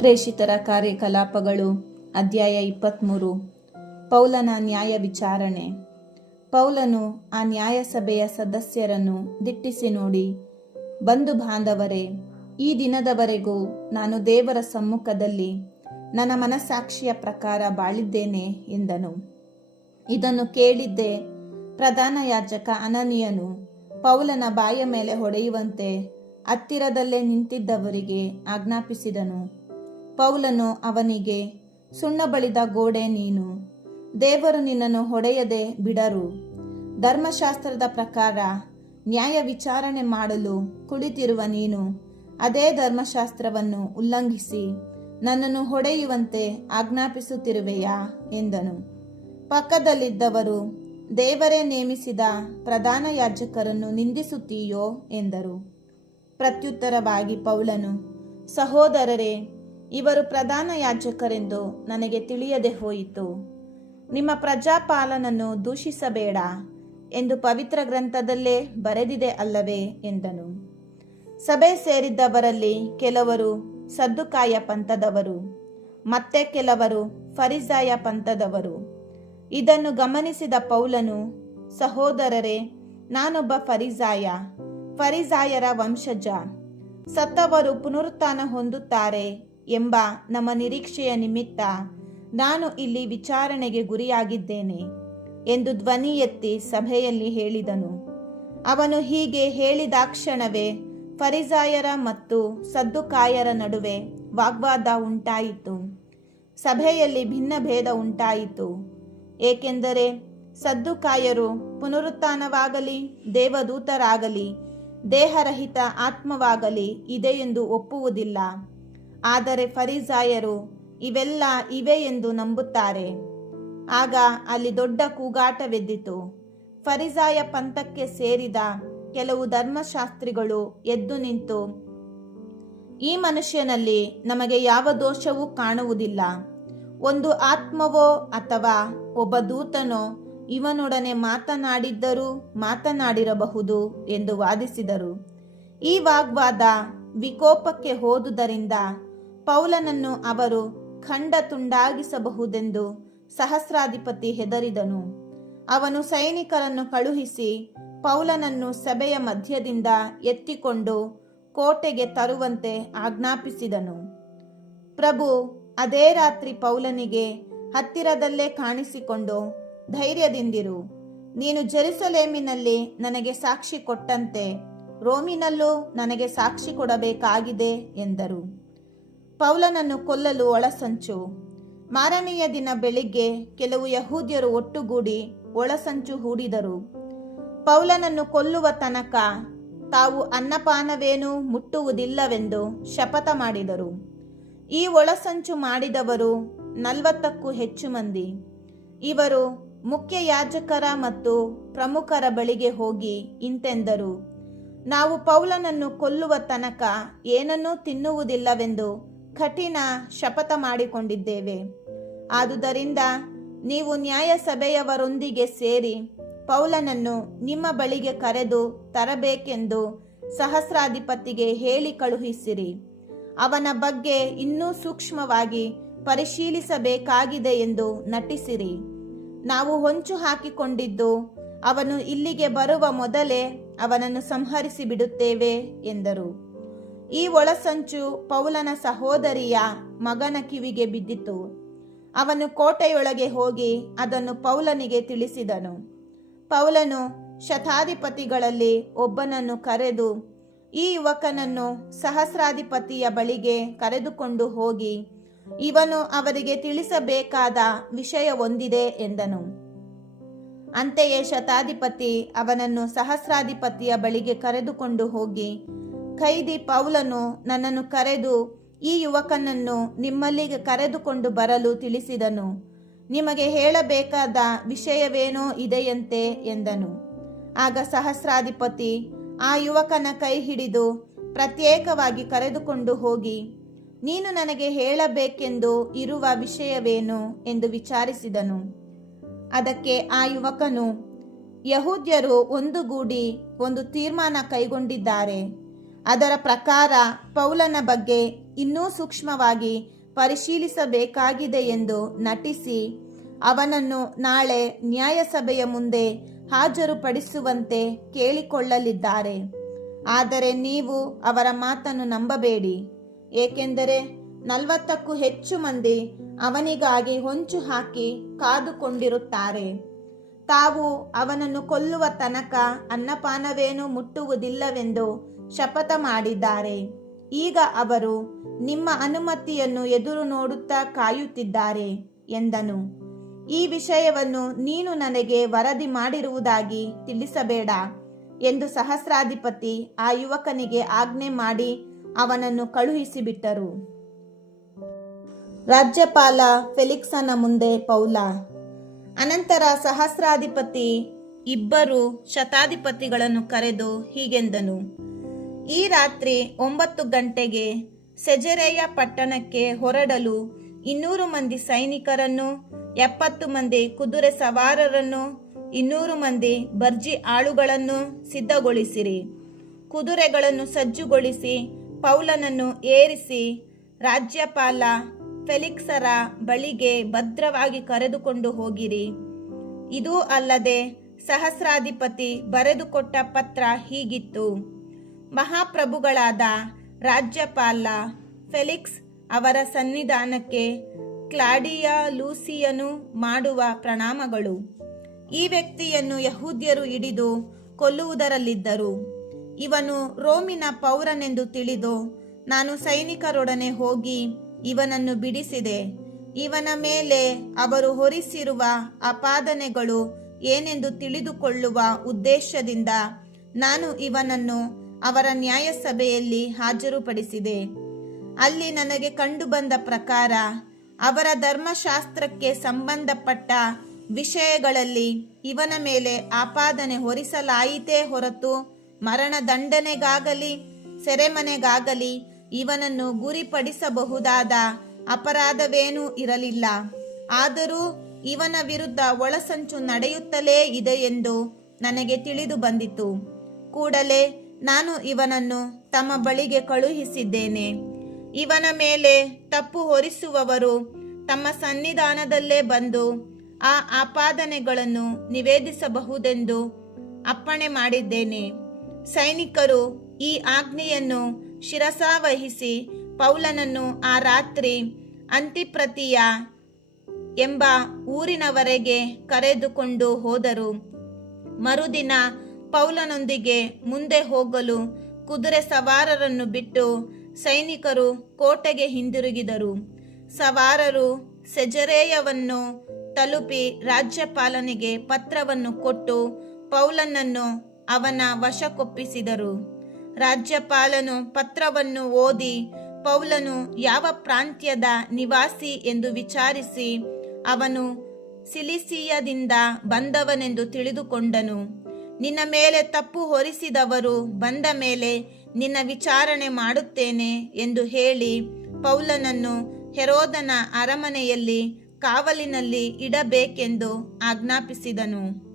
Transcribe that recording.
ಪ್ರೇಷಿತರ ಕಾರ್ಯಕಲಾಪಗಳು, ಅಧ್ಯಾಯ ಇಪ್ಪತ್ತ್ಮೂರು ಪೌಲನ ನ್ಯಾಯ ವಿಚಾರಣೆ. ಪೌಲನು ಆ ನ್ಯಾಯಸಭೆಯ ಸದಸ್ಯರನ್ನು ದಿಟ್ಟಿಸಿ ನೋಡಿ, ಬಂಧು ಬಾಂಧವರೇ, ಈ ದಿನದವರೆಗೂ ನಾನು ದೇವರ ಸಮ್ಮುಖದಲ್ಲಿ ನನ್ನ ಮನಸ್ಸಾಕ್ಷಿಯ ಪ್ರಕಾರ ಬಾಳಿದ್ದೇನೆ ಎಂದನು. ಇದನ್ನು ಕೇಳಿದ್ದೆ ಪ್ರಧಾನ ಯಾಜಕ ಅನನಿಯನು ಪೌಲನ ಬಾಯ ಮೇಲೆ ಹೊಡೆಯುವಂತೆ ಹತ್ತಿರದಲ್ಲೇ ನಿಂತಿದ್ದವರಿಗೆ ಆಜ್ಞಾಪಿಸಿದನು. ಪೌಲನು ಅವನಿಗೆ, ಸುಣ್ಣ ಬಳಿದ ಗೋಡೆ ನೀನು, ದೇವರು ನಿನ್ನನ್ನು ಹೊಡೆಯದೆ ಬಿಡರು. ಧರ್ಮಶಾಸ್ತ್ರದ ಪ್ರಕಾರ ನ್ಯಾಯ ವಿಚಾರಣೆ ಮಾಡಲು ಕುಳಿತಿರುವ ನೀನು, ಅದೇ ಧರ್ಮಶಾಸ್ತ್ರವನ್ನು ಉಲ್ಲಂಘಿಸಿ ನನ್ನನ್ನು ಹೊಡೆಯುವಂತೆ ಆಜ್ಞಾಪಿಸುತ್ತಿರುವೆಯಾ ಎಂದನು. ಪಕ್ಕದಲ್ಲಿದ್ದವರು, ದೇವರೇ ನೇಮಿಸಿದ ಪ್ರಧಾನ ಯಾಜಕರನ್ನು ನಿಂದಿಸುತ್ತೀಯೋ ಎಂದರು. ಪ್ರತ್ಯುತ್ತರವಾಗಿ ಪೌಲನು, ಸಹೋದರರೇ ಇವರು ಪ್ರಧಾನ ಯಾಜಕರೆಂದು ನನಗೆ ತಿಳಿಯದೆ ಹೋಯಿತು. ನಿಮ್ಮ ಪ್ರಜಾಪಾಲನನ್ನು ದೂಷಿಸಬೇಡ ಎಂದು ಪವಿತ್ರ ಗ್ರಂಥದಲ್ಲೇ ಬರೆದಿದೆ ಅಲ್ಲವೇ ಎಂದನು. ಸಭೆ ಸೇರಿದ್ದವರಲ್ಲಿ ಕೆಲವರು ಸದ್ದುಕಾಯ ಪಂಥದವರು, ಮತ್ತೆ ಕೆಲವರು ಫರಿಸಾಯ ಪಂಥದವರು. ಇದನ್ನು ಗಮನಿಸಿದ ಪೌಲನು, ಸಹೋದರರೇ, ನಾನೊಬ್ಬ ಫರಿಸಾಯ, ಫರಿಸಾಯರ ವಂಶಜ, ಸತ್ತವರು ಪುನರುತ್ಥಾನ ಹೊಂದುತ್ತಾರೆ ಎಂಬ ನಮ್ಮ ನಿರೀಕ್ಷೆಯ ನಿಮಿತ್ತ ನಾನು ಇಲ್ಲಿ ವಿಚಾರಣೆಗೆ ಗುರಿಯಾಗಿದ್ದೇನೆ ಎಂದು ಧ್ವನಿ ಎತ್ತಿ ಸಭೆಯಲ್ಲಿ ಹೇಳಿದನು. ಅವನು ಹೀಗೆ ಹೇಳಿದಾಕ್ಷಣವೇ ಫರಿಸಾಯರ ಮತ್ತು ಸದ್ದುಕಾಯರ ನಡುವೆ ವಾಗ್ವಾದ ಉಂಟಾಯಿತು. ಸಭೆಯಲ್ಲಿ ಭಿನ್ನ ಭೇದ ಉಂಟಾಯಿತು. ಏಕೆಂದರೆ ಸದ್ದುಕಾಯರು ಪುನರುತ್ಥಾನವಾಗಲಿ, ದೇವದೂತರಾಗಲಿ, ದೇಹರಹಿತ ಆತ್ಮವಾಗಲಿ ಇದೆ ಎಂದು ಒಪ್ಪುವುದಿಲ್ಲ. ಆದರೆ ಫರಿಸಾಯರು, ಇವೆಲ್ಲ ಇವೆ ಎಂದು ನಂಬುತ್ತಾರೆ. ಆಗ ಅಲ್ಲಿ ದೊಡ್ಡ ಕೂಗಾಟವೆದ್ದಿತು. ಫರಿಸಾಯ ಪಂಥಕ್ಕೆ ಸೇರಿದ ಕೆಲವು ಧರ್ಮಶಾಸ್ತ್ರಿಗಳು ಎದ್ದು ನಿಂತು, ಈ ಮನುಷ್ಯನಲ್ಲಿ ನಮಗೆ ಯಾವ ದೋಷವೂ ಕಾಣುವುದಿಲ್ಲ. ಒಂದು ಆತ್ಮವೋ ಅಥವಾ ಒಬ್ಬ ದೂತನೋ ಇವನೊಡನೆ ಮಾತನಾಡಿದ್ದರೂ ಮಾತನಾಡಿರಬಹುದು ಎಂದು ವಾದಿಸಿದರು. ಈ ವಾಗ್ವಾದ ವಿಕೋಪಕ್ಕೆ ಹೋದುದರಿಂದ ಪೌಲನನ್ನು ಅವರು ಖಂಡ ತುಂಡಾಗಿಸಬಹುದೆಂದು ಸಹಸ್ರಾಧಿಪತಿ ಹೆದರಿದನು. ಅವನು ಸೈನಿಕರನ್ನು ಕಳುಹಿಸಿ ಪೌಲನನ್ನು ಸಭೆಯ ಮಧ್ಯದಿಂದ ಎತ್ತಿಕೊಂಡು ಕೋಟೆಗೆ ತರುವಂತೆ ಆಜ್ಞಾಪಿಸಿದನು. ಪ್ರಭು, ಅದೇ ರಾತ್ರಿ ಪೌಲನಿಗೆ ಹತ್ತಿರದಲ್ಲೇ ಕಾಣಿಸಿಕೊಂಡು ಧೈರ್ಯದಿಂದಿರು. ನೀನು ಜೆರುಸಲೇಮಿನಲ್ಲಿ ನನಗೆ ಸಾಕ್ಷಿ ಕೊಟ್ಟಂತೆ, ರೋಮಿನಲ್ಲೂ ನನಗೆ ಸಾಕ್ಷಿ ಕೊಡಬೇಕಾಗಿದೆ ಎಂದರು. ಪೌಲನನ್ನು ಕೊಲ್ಲಲು ಒಳಸಂಚು. ಮಾರನೆಯ ದಿನ ಬೆಳಿಗ್ಗೆ ಕೆಲವು ಯಹೂದ್ಯರು ಒಟ್ಟುಗೂಡಿ ಒಳಸಂಚು ಹೂಡಿದರು. ಪೌಲನನ್ನು ಕೊಲ್ಲುವ ತನಕ ತಾವು ಅನ್ನಪಾನವೇನೂ ಮುಟ್ಟುವುದಿಲ್ಲವೆಂದು ಶಪಥ ಮಾಡಿದರು. ಈ ಒಳಸಂಚು ಮಾಡಿದವರು ನಲವತ್ತಕ್ಕೂ ಹೆಚ್ಚು ಮಂದಿ. ಇವರು ಮುಖ್ಯ ಯಾಜಕರ ಮತ್ತು ಪ್ರಮುಖರ ಬಳಿಗೆ ಹೋಗಿ ಇಂತೆಂದರು, ನಾವು ಪೌಲನನ್ನು ಕೊಲ್ಲುವ ತನಕ ಏನನ್ನೂ ತಿನ್ನುವುದಿಲ್ಲವೆಂದು ಕಠಿಣ ಶಪಥ ಮಾಡಿಕೊಂಡಿದ್ದೇವೆ. ಆದುದರಿಂದ ನೀವು ನ್ಯಾಯಸಭೆಯವರೊಂದಿಗೆ ಸೇರಿ ಪೌಲನನ್ನು ನಿಮ್ಮ ಬಳಿಗೆ ಕರೆದು ತರಬೇಕೆಂದು ಸಹಸ್ರಾಧಿಪತಿಗೆ ಹೇಳಿ ಕಳುಹಿಸಿರಿ. ಅವನ ಬಗ್ಗೆ ಇನ್ನೂ ಸೂಕ್ಷ್ಮವಾಗಿ ಪರಿಶೀಲಿಸಬೇಕಾಗಿದೆ ಎಂದು ನಟಿಸಿರಿ. ನಾವು ಹೊಂಚು ಹಾಕಿಕೊಂಡಿದ್ದು, ಅವನು ಇಲ್ಲಿಗೆ ಬರುವ ಮೊದಲೇ ಅವನನ್ನು ಸಂಹರಿಸಿ ಬಿಡುತ್ತೇವೆ ಎಂದರು. ಈ ಒಳಸಂಚು ಪೌಲನ ಸಹೋದರಿಯ ಮಗನ ಕಿವಿಗೆ ಬಿದ್ದಿತು. ಅವನು ಕೋಟೆಯೊಳಗೆ ಹೋಗಿ ಅದನ್ನು ಪೌಲನಿಗೆ ತಿಳಿಸಿದನು. ಪೌಲನು ಶತಾಧಿಪತಿಗಳಲ್ಲಿ ಒಬ್ಬನನ್ನು ಕರೆದು ಈ ಯುವಕನನ್ನು ಸಹಸ್ರಾಧಿಪತಿಯ ಬಳಿಗೆ ಕರೆದುಕೊಂಡು ಹೋಗಿ ಇವನು ಅವರಿಗೆ ತಿಳಿಸಬೇಕಾದ ವಿಷಯ ಒಂದಿದೆ ಎಂದನು. ಅಂತೆಯೇ ಶತಾಧಿಪತಿ ಅವನನ್ನು ಸಹಸ್ರಾಧಿಪತಿಯ ಬಳಿಗೆ ಕರೆದುಕೊಂಡು ಹೋಗಿ ಖೈದಿ ಪೌಲನು ನನ್ನನ್ನು ಕರೆದು ಈ ಯುವಕನನ್ನು ನಿಮ್ಮಲ್ಲಿಗೆ ಕರೆದುಕೊಂಡು ಬರಲು ತಿಳಿಸಿದನು. ನಿಮಗೆ ಹೇಳಬೇಕಾದ ವಿಷಯವೇನೋ ಇದೆಯಂತೆ ಎಂದನು. ಆಗ ಸಹಸ್ರಾಧಿಪತಿ ಆ ಯುವಕನ ಕೈ ಹಿಡಿದು ಪ್ರತ್ಯೇಕವಾಗಿ ಕರೆದುಕೊಂಡು ಹೋಗಿ, ನೀನು ನನಗೆ ಹೇಳಬೇಕೆಂದು ಇರುವ ವಿಷಯವೇನು ಎಂದು ವಿಚಾರಿಸಿದನು. ಅದಕ್ಕೆ ಆ ಯುವಕನು, ಯಹೂದ್ಯರು ಒಂದುಗೂಡಿ ಒಂದು ತೀರ್ಮಾನ ಕೈಗೊಂಡಿದ್ದಾರೆ. ಅದರ ಪ್ರಕಾರ ಪೌಲನ ಬಗ್ಗೆ ಇನ್ನೂ ಸೂಕ್ಷ್ಮವಾಗಿ ಪರಿಶೀಲಿಸಬೇಕಾಗಿದೆ ಎಂದು ನಟಿಸಿ, ಅವನನ್ನು ನಾಳೆ ನ್ಯಾಯಸಭೆಯ ಮುಂದೆ ಹಾಜರುಪಡಿಸುವಂತೆ ಕೇಳಿಕೊಳ್ಳಲಿದ್ದಾರೆ. ಆದರೆ ನೀವು ಅವರ ಮಾತನ್ನು ನಂಬಬೇಡಿ. ಏಕೆಂದರೆ ನಲವತ್ತಕ್ಕೂ ಹೆಚ್ಚು ಮಂದಿ ಅವನಿಗಾಗಿ ಹೊಂಚು ಹಾಕಿ ಕಾದುಕೊಂಡಿರುತ್ತಾರೆ. ತಾವು ಅವನನ್ನು ಕೊಲ್ಲುವ ತನಕ ಅನ್ನಪಾನವೇನೂ ಮುಟ್ಟುವುದಿಲ್ಲವೆಂದು ಶಪಥ ಮಾಡಿದ್ದಾರೆ. ಈಗ ಅವರು, ನಿಮ್ಮ ಅನುಮತಿಯನ್ನು ಎದುರು ನೋಡುತ್ತಾ ಕಾಯುತ್ತಿದ್ದಾರೆ, ಎಂದನು. ಈ ವಿಷಯವನ್ನು ನೀನು ನನಗೆ ವರದಿ ಮಾಡಿರುವುದಾಗಿ ತಿಳಿಸಬೇಡ, ಎಂದು ಸಹಸ್ರಾಧಿಪತಿ ಆ ಯುವಕನಿಗೆ ಆಜ್ಞೆ ಮಾಡಿ ಅವನನ್ನು ಕಳುಹಿಸಿಬಿಟ್ಟರು. ರಾಜ್ಯಪಾಲ ಫೆಲಿಕ್ಸನ ಮುಂದೆ ಪೌಲ ಅನಂತರ ಸಹಸ್ರಾಧಿಪತಿ ಇಬ್ಬರು ಶತಾಧಿಪತಿಗಳನ್ನು ಕರೆದು ಹೀಗೆಂದನು. ಈ ರಾತ್ರಿ ಒಂಬತ್ತು ಗಂಟೆಗೆ ಸೆಜೆರೆಯ ಪಟ್ಟಣಕ್ಕೆ ಹೊರಡಲು ಇನ್ನೂರು ಮಂದಿ ಸೈನಿಕರನ್ನು, ಎಪ್ಪತ್ತು ಮಂದಿ ಕುದುರೆ ಸವಾರರನ್ನು, ಇನ್ನೂರು ಮಂದಿ ಬರ್ಜಿ ಆಳುಗಳನ್ನು ಸಿದ್ಧಗೊಳಿಸಿರಿ. ಕುದುರೆಗಳನ್ನು ಸಜ್ಜುಗೊಳಿಸಿ ಪೌಲನನ್ನು ಏರಿಸಿ ರಾಜ್ಯಪಾಲ ಫೆಲಿಕ್ಸರ ಬಳಿಗೆ ಭದ್ರವಾಗಿ ಕರೆದುಕೊಂಡು ಹೋಗಿರಿ. ಇದೂ ಅಲ್ಲದೆ ಸಹಸ್ರಾಧಿಪತಿ ಬರೆದುಕೊಟ್ಟ ಪತ್ರ ಹೀಗಿತ್ತು. ಮಹಾಪ್ರಭುಗಳಾದ ರಾಜ್ಯಪಾಲ ಫೆಲಿಕ್ಸ್ ಅವರ ಸನ್ನಿಧಾನಕ್ಕೆ ಕ್ಲಾಡಿಯಾ ಲೂಸಿಯನು ಮಾಡುವ ಪ್ರಣಾಮಗಳು. ಈ ವ್ಯಕ್ತಿಯನ್ನು ಯಹೂದ್ಯರು ಹಿಡಿದು ಕೊಲ್ಲುವುದರಲ್ಲಿದ್ದರು. ಇವನು ರೋಮಿನ ಪೌರನೆಂದು ತಿಳಿದು ನಾನು ಸೈನಿಕರೊಡನೆ ಹೋಗಿ ಇವನನ್ನು ಬಿಡಿಸಿದೆ. ಇವನ ಮೇಲೆ ಅವರು ಹೊರಿಸಿರುವ ಅಪಾದನೆಗಳು ಏನೆಂದು ತಿಳಿದುಕೊಳ್ಳುವ ಉದ್ದೇಶದಿಂದ ನಾನು ಇವನನ್ನು ಅವರ ನ್ಯಾಯಸಭೆಯಲ್ಲಿ ಹಾಜರುಪಡಿಸಿದೆ. ಅಲ್ಲಿ ನನಗೆ ಕಂಡುಬಂದ ಪ್ರಕಾರ ಅವರ ಧರ್ಮಶಾಸ್ತ್ರಕ್ಕೆ ಸಂಬಂಧಪಟ್ಟ ವಿಷಯಗಳಲ್ಲಿ ಇವನ ಮೇಲೆ ಆಪಾದನೆ ಹೊರಿಸಲಾಯಿತೇ ಹೊರತು ಮರಣದಂಡನೆಗಾಗಲಿ, ಸೆರೆಮನೆಗಾಗಲಿ ಇವನನ್ನು ಗುರಿಪಡಿಸಬಹುದಾದ ಅಪರಾಧವೇನೂ ಇರಲಿಲ್ಲ. ಆದರೂ ಇವನ ವಿರುದ್ಧ ಒಳಸಂಚು ನಡೆಯುತ್ತಲೇ ಇದೆ ಎಂದು ನನಗೆ ತಿಳಿದು ಬಂದಿತು. ಕೂಡಲೇ ನಾನು ಇವನನ್ನು ತಮ್ಮ ಬಳಿಗೆ ಕಳುಹಿಸಿದ್ದೇನೆ. ಇವನ ಮೇಲೆ ತಪ್ಪು ಹೊರಿಸುವವರು ತಮ್ಮ ಸನ್ನಿಧಾನದಲ್ಲೇ ಬಂದು ಆ ಆಪಾದನೆಗಳನ್ನು ನಿವೇದಿಸಬಹುದೆಂದು ಅಪ್ಪಣೆ ಮಾಡಿದ್ದೇನೆ. ಸೈನಿಕರು ಈ ಆಜ್ಞೆಯನ್ನು ಶಿರಸಾವಹಿಸಿ ಪೌಲನನ್ನು ಆ ರಾತ್ರಿ ಅಂತಿಪ್ರತಿಯ ಎಂಬ ಊರಿನವರೆಗೆ ಕರೆದುಕೊಂಡು ಹೋದರು. ಮರುದಿನ ಪೌಲನೊಂದಿಗೆ ಮುಂದೆ ಹೋಗಲು ಕುದುರೆ ಸವಾರರನ್ನು ಬಿಟ್ಟು ಸೈನಿಕರು ಕೋಟೆಗೆ ಹಿಂದಿರುಗಿದರು. ಸವಾರರು ಸೆಜರೇಯವನ್ನು ತಲುಪಿ ರಾಜ್ಯಪಾಲನಿಗೆ ಪತ್ರವನ್ನು ಕೊಟ್ಟು ಪೌಲನನ್ನು ಅವನ ವಶಕ್ಕೊಪ್ಪಿಸಿದರು. ರಾಜ್ಯಪಾಲನು ಪತ್ರವನ್ನು ಓದಿ ಪೌಲನು ಯಾವ ಪ್ರಾಂತ್ಯದ ನಿವಾಸಿ ಎಂದು ವಿಚಾರಿಸಿ ಅವನು ಸಿಲಿಸಿಯದಿಂದ ಬಂದವನೆಂದು ತಿಳಿದುಕೊಂಡನು. ನಿನ್ನ ಮೇಲೆ ತಪ್ಪು ಹೊರಿಸಿದವರು ಬಂದ ಮೇಲೆ ನಿನ್ನ ವಿಚಾರಣೆ ಮಾಡುತ್ತೇನೆ ಎಂದು ಹೇಳಿ ಪೌಲನನ್ನು ಹೆರೋದನ ಅರಮನೆಯಲ್ಲಿ ಕಾವಲಿನಲ್ಲಿ ಇಡಬೇಕೆಂದು ಆಜ್ಞಾಪಿಸಿದನು.